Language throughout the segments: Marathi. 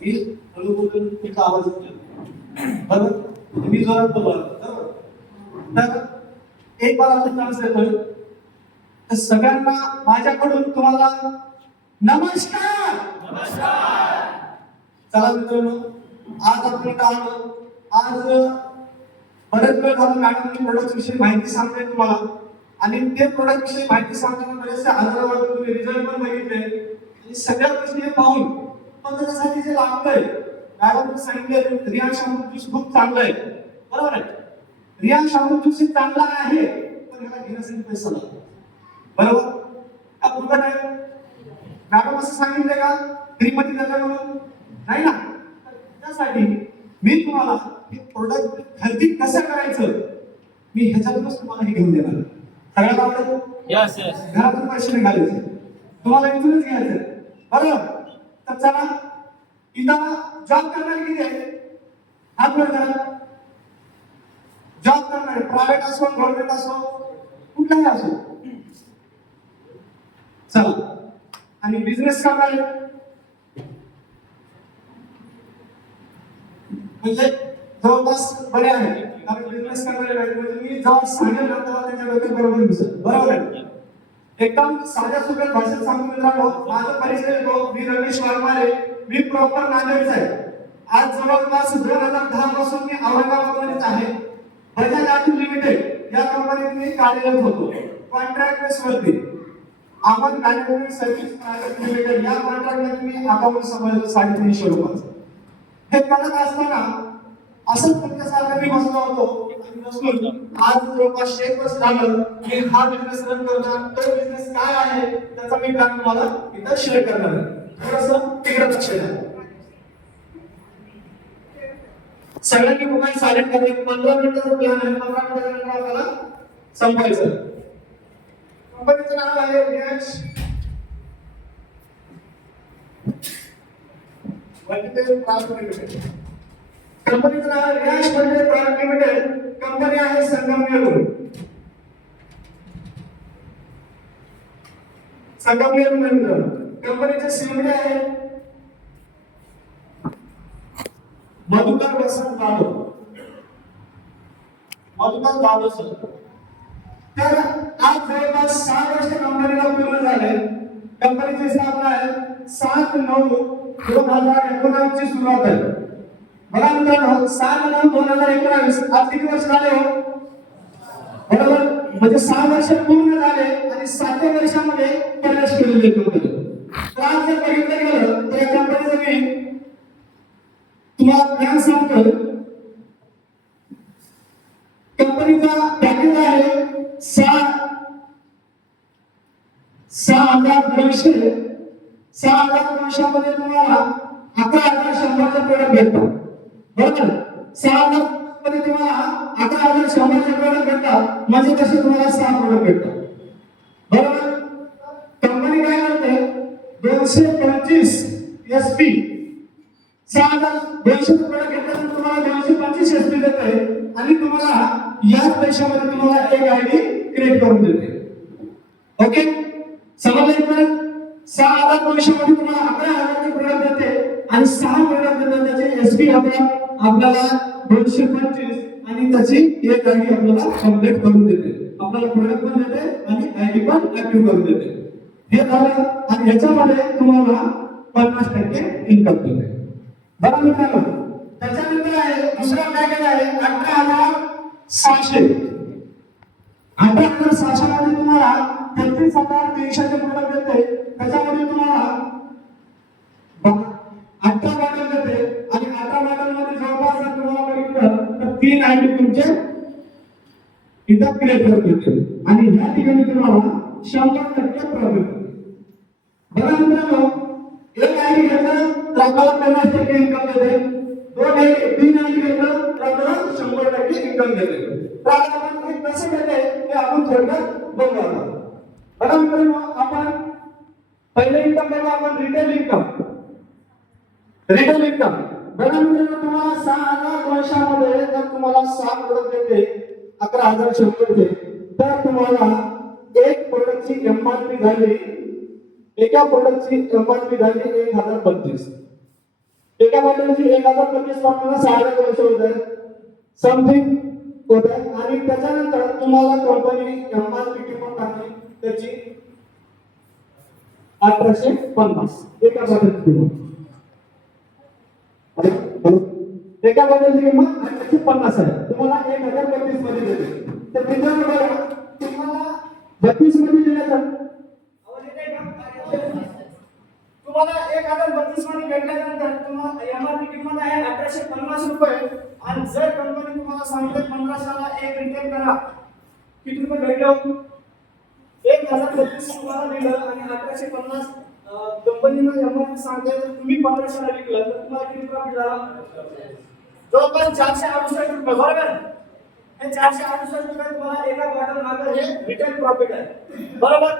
मी हळूहळू तुमचा आवाज येतो बरोबर, मी जोरात बोलतो बरोबर. तर एक बार असं चान्स देतोय तर सगळ्यांना माझ्याकडून तुम्हाला नमस्कार. चला मित्रांनो, आज आपण काय आलो, आज बरेच वेळ झाला मॅडमनी प्रोडक्ट विषयी माहिती सांगते तुम्हाला, आणि ते प्रोडक्ट विषयी माहिती सांगताना बरेचसे आजारावर तुम्ही रिझल्ट पण बघितले आणि सगळ्या गोष्टी पाहून पण त्याच्यासाठी जे लागतंय, मॅडम सांगितले रियाक्श अमृत खूप चांगलं आहे बरोबर आहे. रियाक्श अमृत चांगला आहे पण ह्याला घेण्यासाठी पैसा लागतो बरोबर का फुकट आहे. मॅडम असं सांगितलं का फ्रीमध्ये देतात म्हणून नाही ना. त्यासाठी मी तुम्हाला हे प्रोडक्ट खरेदी कसं करायचं मी ह्याच्यातूनच तुम्हाला हे घेऊन देणार. सगळ्याला आवडेल? Yes yes. घरातून पैसे निघाले तुम्हाला इथूनच घ्यायचं बरोबर. तर चला, इथं जॉब करणारे किती आहे हात वर करा. जॉब करणारे प्रायव्हेट असो गव्हर्नमेंट असो कुठलाही असो चला. आणि बिझनेस करणारे म्हणजे जवळपास बरे आहे, कारण बिझनेस करणारे म्हणजे मी जेव्हा सांगेल ना तेव्हा त्याच्या डोक्यात बरोबर दिसत बरोबर आहे. एकदम साध्या सोप्या भाषेत सांगू मित्रांनो, माझा परिचय देतो. मी रमेश वारमारे, मी प्रॉपर नांदेडचा आहे. आज जवळपास 2010 पासून मी औरंगाबादमध्येच आहे. बजाज ऑटो लिमिटेड या कंपनीत मी कार्यरत होतो कॉन्ट्रॅक्ट बेस वरती. Aman management service private limited या कॉन्ट्रॅक्ट मध्ये मी अकाउंट सांभाळतो 350 रुपयाचं. हे करत असताना असंच तुमच्यासारखं मी बसलो होतो आणि बसलो. आज जवळपास 1 वर्ष झालं मी हा बिझनेस रन करतो. तो बिझनेस काय आहे त्याचा मी प्लॅन तुम्हाला इथं शेअर करणार आहे. थोडंसं तिकडे लक्ष द्या. सगळ्यांनी मोबाईल सायलेंट करायचे. 15 मिनिटाचा प्लॅन आहे. 15 मिनिटानंतर आपल्याला संपवायचं. कंपनीचं नाव आहे रियाक्श मल्टीपल प्रायव्हेट लिमिटेड. कंपनीचं नाव आहे रियाक्श मल्टीपल प्रायव्हेट लिमिटेड. कंपनी आहे संगमनेर. संगमनेर कंपनीचे सीएमडी आहे मधुकर वसंत जाधव. मधुकर जाधव सर. तर आज जवळपास 6 वर्ष कंपनीला पूर्ण झाले. कंपनीची स्थापना आहे 7/9/2019 ची सुरुवात आहे. बघा मित्रांनो, 7/9/2019 आज किती वर्ष झाले हो बरोबर. म्हणजे 6 वर्ष पूर्ण झाले आणि 7व्या वर्षामध्ये प्रवेश केलेले कंपनी. तर आज जर बघितलं गेलं तर या कंपनीचं मी तुम्हाला प्लॅन सांगतो. कंपनीचा पॅकेज आहे 6,200. 6,200 मध्ये तुम्हाला 11,100चे प्रोडक्ट भेटतात बरोबर. 6,00,000 मध्ये तुम्हाला 11,100चे प्रोडक्ट भेटतात. म्हणजे कसे तुम्हाला 6 प्रोडक्ट भेटतात बरोबर. कंपनी काय करते 225 एसपी. 6,200 प्रोडक्ट घेतल्यानंतर तुम्हाला 225 एसपी देते आणि तुम्हाला याच पैशामध्ये तुम्हाला एक आयडी क्रिएट करून देते. ओके समजलं का? 6,200 मध्ये तुम्हाला 11,000चे प्रोडक्ट देते आणि 6 प्रोडक्ट देतात. त्याचे एसपी आपल्याला 225 आणि त्याची एक आयडी आपल्याला कंप्लीट करून देते. आपल्याला प्रोडक्ट पण देते आणि आयडी पण ऍक्टिव्ह करून देते. हे झालं आणि ह्याच्यामध्ये तुम्हाला 50% इन्कम देते बघा मित्रांनो. त्याच्यानंतर आहे दुसरा पॅकेज आहे 18,600. 18,600 मध्ये तुम्हाला 33,300चे प्रोडक्ट देते. त्याच्यामध्ये तुम्हाला 18 बॉटल देते आणि 18 बॉटल मध्ये जवळपास जर तुम्हाला बघितलं तर 3 आयडी तुमचे इथं क्रिएट करून देते आणि ह्या ठिकाणी तुम्हाला 100% प्रॉफिट होते बघा मित्रांनो. एक आयडी घेतलं तर आपल्याला 50% इन्कम देते. 3 आयडी घेतलं तर आपल्याला 100% इन्कम देते. तर आपण हे कसं देते हे आपण थोडक्यात बघू. बघा मित्रांनो, आपण पहिले इन्कम बघू आपण रिटेल इन्कम. रिटेल इन्कम बघा मित्रांनो, तुम्हाला 6,200 मध्ये जर तुम्हाला 6 प्रोडक्ट देते 11,100 देते तर तुम्हाला एक प्रोडक्टची एमआरपी झाली, एका प्रोडक्टची एमआरपी झाली 1,032. एका बॉटलची 1025 प्रमाणात 6200 होते समथिंग होते आणि त्याच्यानंतर तुम्हाला कंपनी एमआरपी किंमत टाकली त्याची 1850 एका बॉटलची किंमत एका बॉटलची किंमत 1850 आहे तुम्हाला 1032 मध्ये देते तर मित्रांनो बघा तुम्हाला 32 मध्ये दिल्याचं तुम्हाला 1032 मध्ये भेटल्यानंतर तुम्हाला एमआरपी किंमत आहे 1850 रुपये आणि जर कंपनी तुम्हाला सांगते 1500 ला एक रिटेल करा किती रुपये भेटले 1032 तुम्हाला दिलं आणि 1850 कंपनीने एमआरपी सांगते तर तुम्ही 1500 ला विकलं तर तुम्हाला किती प्रॉफिट झाला जवळपास 468 रुपये बरोबर हे 468 रुपये तुम्हाला एका बॉटल मागे हे रिटेल प्रॉफिट आहे बरोबर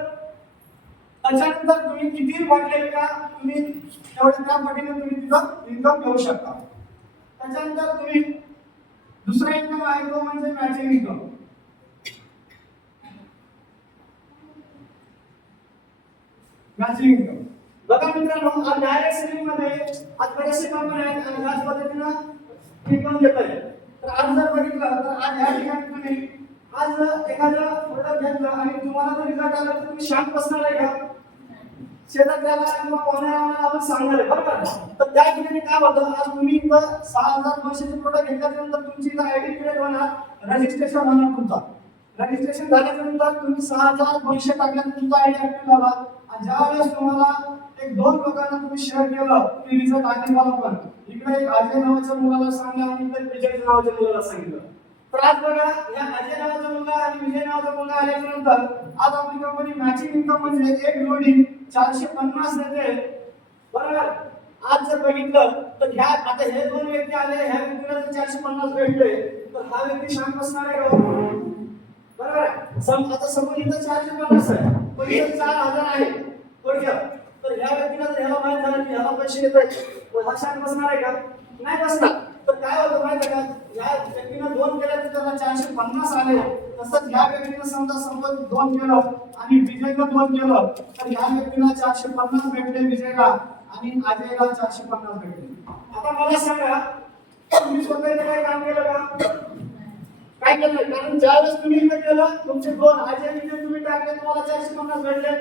त्याच्यानंतर तुम्ही किती वाटले का तुम्ही एवढ्या त्या पटीने तुम्ही तिथं इन्कम घेऊ शकता त्याच्यानंतर तुम्ही दुसरा इन्कम आहे तो म्हणजे मॅचिंग इन्कम मॅचिंग इन्कम बघा मित्रांनो आज डायरेक्ट सेलिंग मध्ये आज बरेचसे कंपनी आहेत आणि याच पद्धतीने इन्कम घेत आहेत तर आज जर बघितलं तर आज या ठिकाणी तुम्ही आज एखादा प्रोडक्ट घेतला आणि तुम्हाला जर रिझल्ट आला तर तुम्ही शांत बसणार आहे का शेतात गेला किंवा कोणाला आपण सांगणार आहे बरोबर तर त्या ठिकाणी काय होतं आज तुम्ही इथं 6200 चे प्रोडक्ट घेतल्यानंतर तुमची इथं आयडी क्रिएट होणार रजिस्ट्रेशन होणार तुमचा रजिस्ट्रेशन झाल्यानंतर तुम्ही 6200 टाकल्यानंतर तुमचा आयडी ऍक्टिव्ह झाला आणि ज्यावेळेस तुम्हाला एक दोन लोकांना तुम्ही शेअर केलं की रिझल्ट आधी मला पण इकडे एक अजय नावाच्या मुलाला सांगितलं आणि इकडे विजय नावाच्या मुलाला सांगितलं तर आज बघा या अजय नावाचा मुलगा आणि विजय नावाचा मुलगा आल्यानंतर आज आपली कंपनी मॅचिंग इन्कम म्हणजे एक लोडिंग 450 देते बरोबर आज जर बघितलं तर ह्या आता हे दोन व्यक्ती आले ह्या व्यक्तीला 450 भेटले तर हा व्यक्ती शांत बसणार आहे का बरोबर आता समोर इथं 450 आहे पण इथं 4000 आहे थोडक्यात तर ह्या व्यक्तीला जर ह्याला माहित झालं की ह्याला पैसे येत आहेत तर हा शांत बसणार आहे का नाही बसणार तर काय होतं माहिती आहे का या व्यक्तीने दोन केले तर त्याला 450 आले तसंच ह्या व्यक्तीने समजा दोन केलं आणि विजयनं दोन केलं तर ह्या व्यक्तीला 450 भेटले विजयला आणि अजयला 450 भेटले आता मला सांगा तुम्ही स्वतः इथे काय काम केलं का काय केलं कारण ज्यावेळेस तुम्ही इथे केलं तुमचे दोन अजय विजय तुम्ही टाकले तुम्हाला 450 भेटले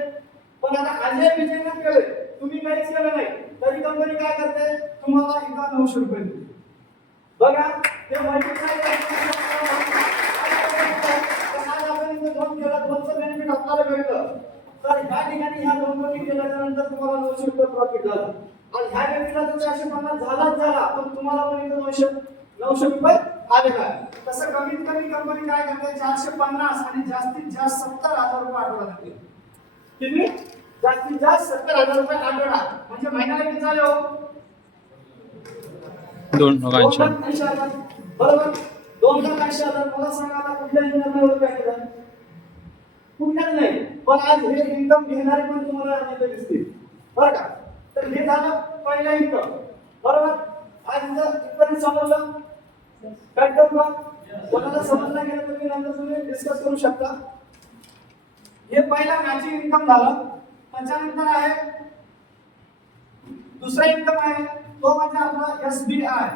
पण आता अजय विजयनं केले तुम्ही काहीच केलं नाही तरी कंपनी काय करते तुम्हाला इथं 900 रुपये देते बघा ते मल्टीप्लाय दोन केला दोनचं बेनिफिट आपल्याला भेटलं तर ह्या ठिकाणी ह्या दोन गोष्टी केल्याच्या नंतर तुम्हाला 900 रुपये प्रॉफिट झालं आणि ह्या व्यक्तीला तर 450 झाला पण तुम्हाला पण इथं 900 रुपये आले काय तसं कमीत कमी कंपनी काय करते 450 आणि जास्तीत जास्त 70000 रुपये आठवडा देते किती जास्तीत जास्त 70000 रुपये आठवडा म्हणजे महिन्याला किती झाले हो 2,80,000 बरोबर 2,80,000 मला सांगा आता कुठल्या इंजिनिअरला काय केलं कुठल्याच नाही पण आज हे इन्कम घेणारे पण तुम्हाला इथे दिसतील बरं का तर हे झालं पहिला इन्कम बरोबर आज इथपर्यंत समजलं काय करू कोणाला समजलं गेलं तर मी नंतर तुम्ही डिस्कस करू शकता हे पहिला मॅचिंग इन्कम झालं त्याच्यानंतर आहे दुसरा इन्कम आहे तो म्हणजे आपला SBI